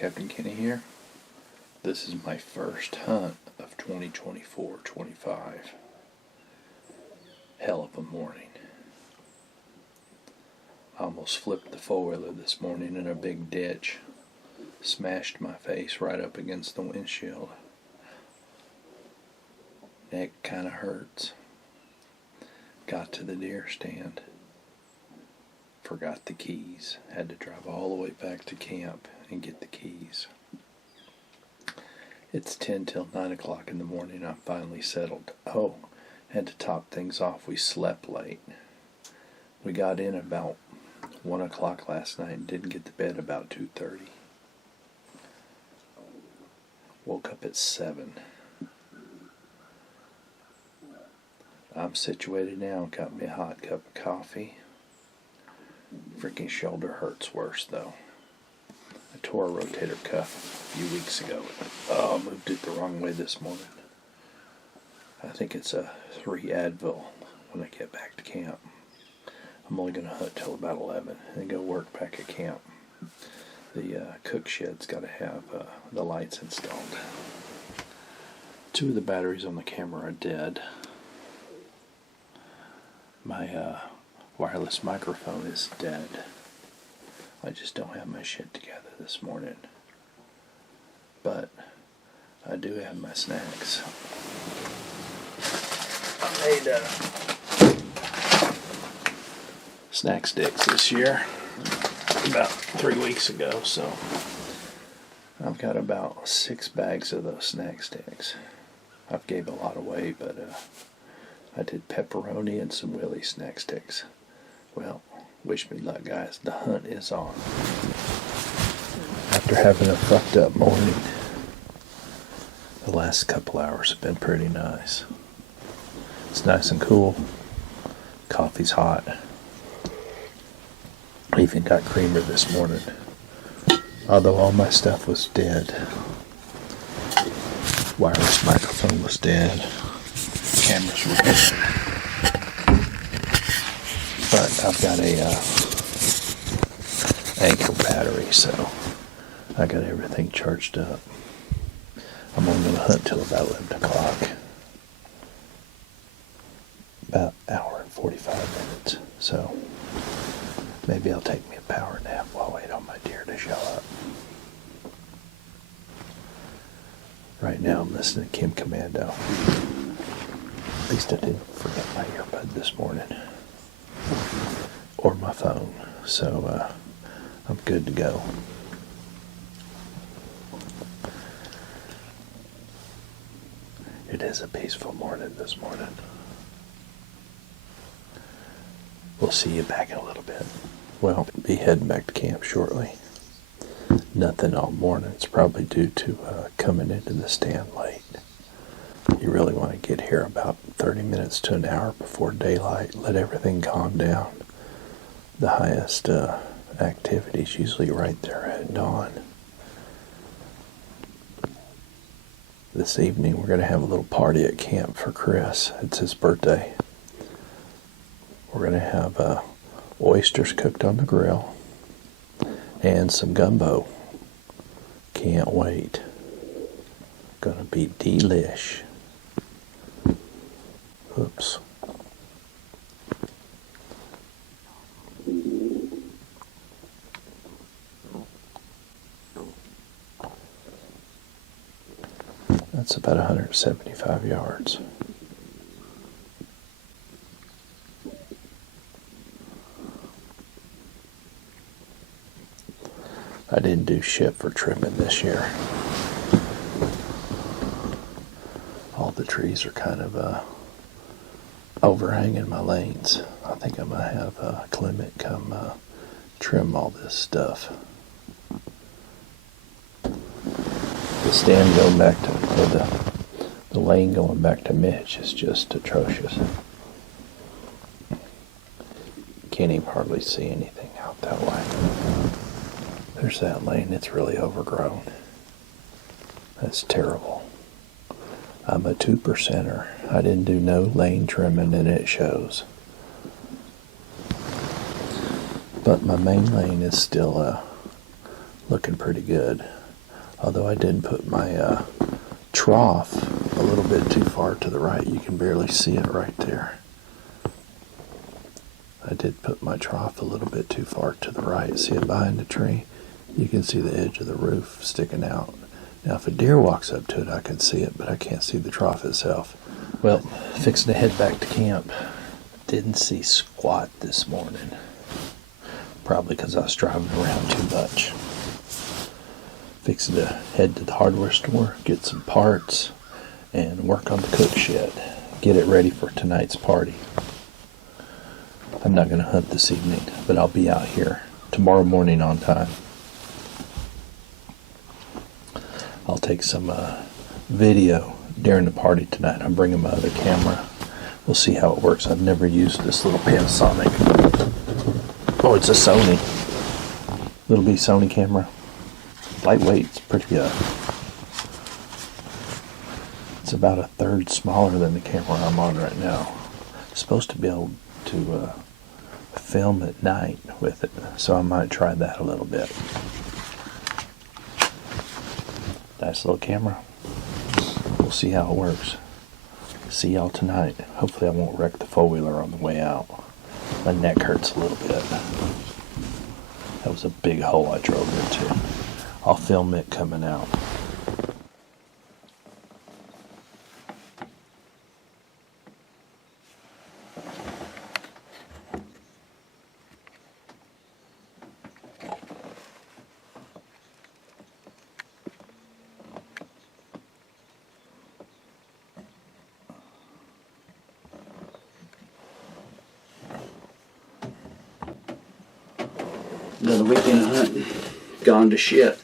Captain Kenny here. This is my first hunt of 2024-25. Hell of a morning. I almost flipped the four-wheeler this morning in a big ditch. Smashed my face right up against the windshield. Neck kinda hurts. Got to the deer stand. Forgot the keys. Had to drive all the way back to camp and get the keys. It's 10 till 9 o'clock in the morning. I'm finally settled. Oh, and to top things off, we slept late. We got in about 1 o'clock last night and didn't get to bed about 2:30. Woke up at 7. I'm situated now. Got me a hot cup of coffee. Freaking shoulder hurts worse though. I tore a rotator cuff a few weeks ago. I moved it the wrong way this morning. I think it's a 3 Advil when I get back to camp. I'm only going to hunt till about 11 and go work back at camp. The cook shed's got to have the lights installed. 2 of the batteries on the camera are dead. My wireless microphone is dead. I just don't have my shit together this morning. But I do have my snacks. I made snack sticks this year about 3 weeks ago, so I've got about 6 bags of those snack sticks. I've gave a lot away, but I did pepperoni and some Willy snack sticks. Well, wish me luck, guys. The hunt is on. After having a fucked up morning, the last couple hours have been pretty nice. It's nice and cool. Coffee's hot. I even got creamer this morning. Although all my stuff was dead. Wireless microphone was dead. Cameras were dead. But I've got a Anchor battery, so I got everything charged up. I'm only going to hunt till about 11 o'clock. About an hour and 45 minutes. So maybe I'll take me a power nap while I wait on my deer to show up. Right now I'm listening to Kim Commando. At least I didn't forget my earbud this morning. Or my phone. So I'm good to go. It is a peaceful morning this morning. We'll see you back in a little bit. Well, be heading back to camp shortly. Nothing all morning. It's probably due to coming into the stand late. You really want to get here about 30 minutes to an hour before daylight. Let everything calm down. The highest activity is usually right there at dawn. This evening we're going to have a little party at camp for Chris. It's his birthday. We're going to have oysters cooked on the grill and some gumbo. Can't wait. Gonna be delish. Oops. That's about 175 yards. I didn't do shit for trimming this year. All the trees are kind of overhanging my lanes. I think I'm going to have Clement come trim all this stuff. The stand going back to, or the lane going back to Mitch is just atrocious. Can't even hardly see anything out that way. There's that lane, it's really overgrown. That's terrible. I'm a 2%er. I didn't do no lane trimming and it shows. But my main lane is still looking pretty good. Although I did put my trough a little bit too far to the right. You can barely see it right there. I did put my trough a little bit too far to the right. See it behind the tree? You can see the edge of the roof sticking out. Now if a deer walks up to it, I can see it, but I can't see the trough itself. Well, fixing to head back to camp. Didn't see squat this morning. Probably because I was driving around too much. Fixing to head to the hardware store, get some parts, and work on the cook shed. Get it ready for tonight's party. I'm not going to hunt this evening, but I'll be out here tomorrow morning on time. I'll take some video during the party tonight. I'm bringing my other camera. We'll see how it works. I've never used this little Panasonic. Oh, it's a Sony. Little B Sony camera. Lightweight. It's pretty it's about a third smaller than the camera I'm on right now. It's supposed to be able to film at night with it, so I might try that a little bit. Nice little camera. We'll see how it works. See y'all tonight. Hopefully I won't wreck the four-wheeler on the way out. My neck hurts a little bit. That was a big hole I drove into. I'll film it coming out. Another weekend of hunting, gone to shit.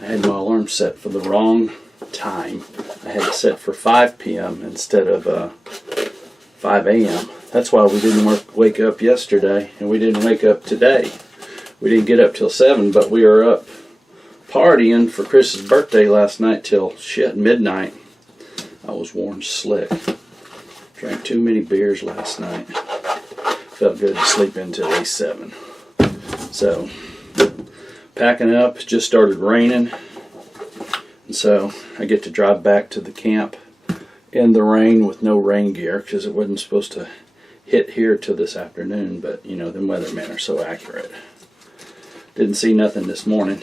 I had my alarm set for the wrong time. I had it set for 5 p.m. instead of 5 a.m. That's why we didn't wake up yesterday, and we didn't wake up today. We didn't get up till 7, but we were up partying for Chris's birthday last night till shit midnight. I was worn slick. Drank too many beers last night. Felt good to sleep until 7. So, packing up, just started raining. And so, I get to drive back to the camp in the rain with no rain gear because it wasn't supposed to hit here till this afternoon. But, you know, them weathermen are so accurate. Didn't see nothing this morning.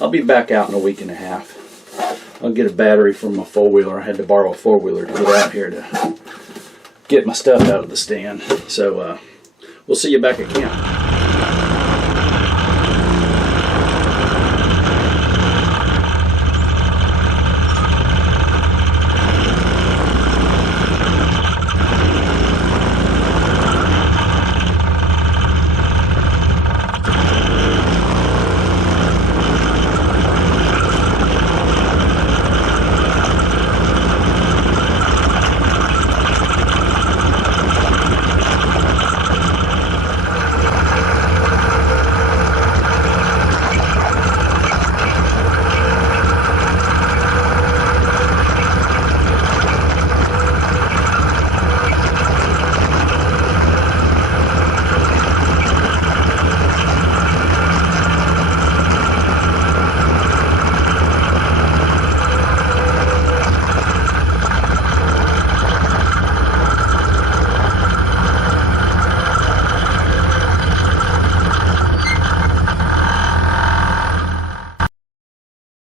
I'll be back out in a week and a half. I'll get a battery from my four-wheeler. I had to borrow a four-wheeler to get out here to get my stuff out of the stand. So we'll see you back at camp.